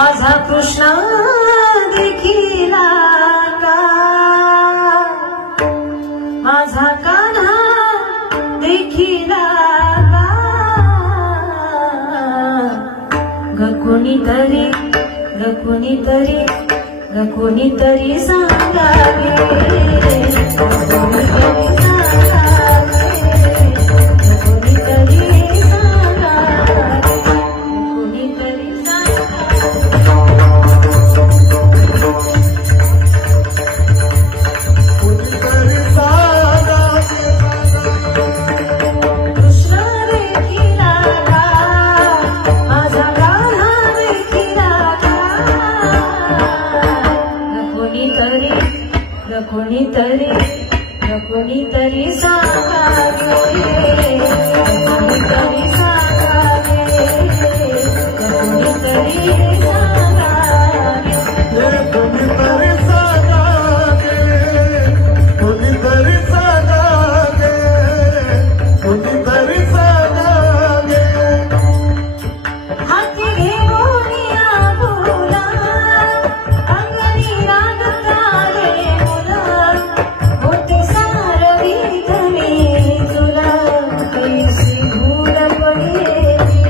माझा कृष्ण देखिला का, माझा कान्हा देखिला का, ग कोणीतरी सांगावे, कोणीतरी सांगावे, कोणीतरी सांगावे, कोणीतरी सांगावे, कोणीतरी सांगावे, कोणीतरी सांगावे, कोणीतरी सांगावे. हाती घेऊन या बोला, अंगणी रागताले मुला, होती सारवी धमी तुला, कैसी भूल पडेली,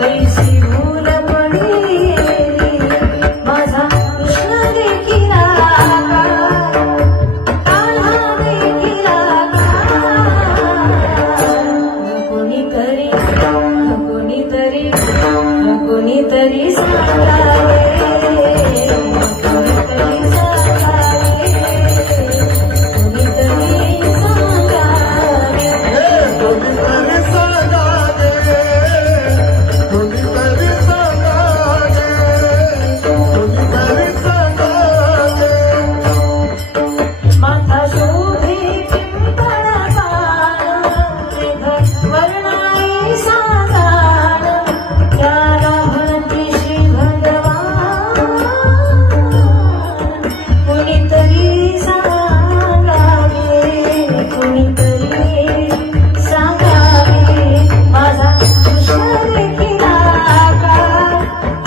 कैसी भूल पडेली, माझा कृष्ण देखिला का, कान्हा देखिला का, कोणीतरी सांगावे, कोणीतरी सांगावे, कोणीतरी सांगावे, कोणीतरी सांगावे, कोणीतरी सांगावे, कोणीतरी सांगावे. माथा शोभे पिंपळाचा, वर्णाई साधार, त्याला म्हणते श्री भगवान, कोणीतरी सांगावे, कोणीतरी सांगावे, माझा कृष्ण देखिला का,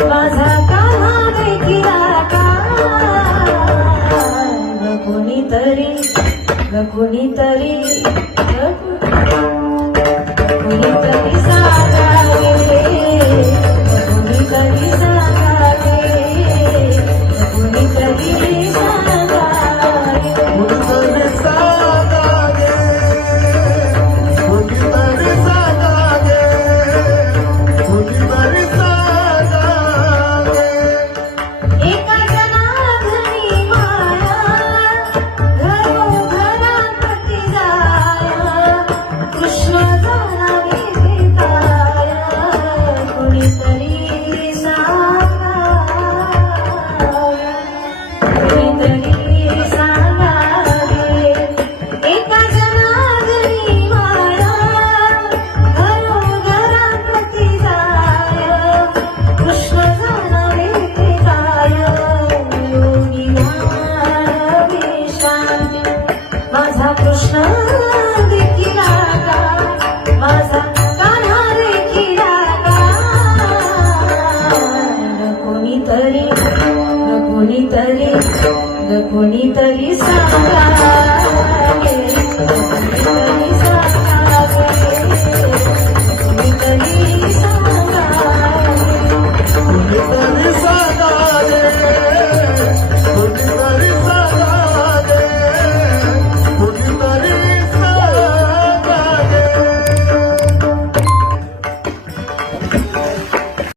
माझा कान्हा देखिला का, कोणीतरी कोणीतरी सांगावे, कोणीतरी सांगावे, कोणीतरी सांगावे, कोणीतरी सांगावे, कोणीतरी सांगावे, कोणीतरी सांगावे. एका जनार्दनी माया, घरोघरात पती जाया, कृष्ण झाला भेटाया, कोणीतरी सांगावे, कोणीतरी सांगावे. एका जनार्दनी माया, घरोघरात पती जाया, कृष्ण झाला भेटाया, योगी मानवी शांती, माझा कृष्ण देखिला का, माझा कान्हा देखिला का, कोणीतरी सांगावे.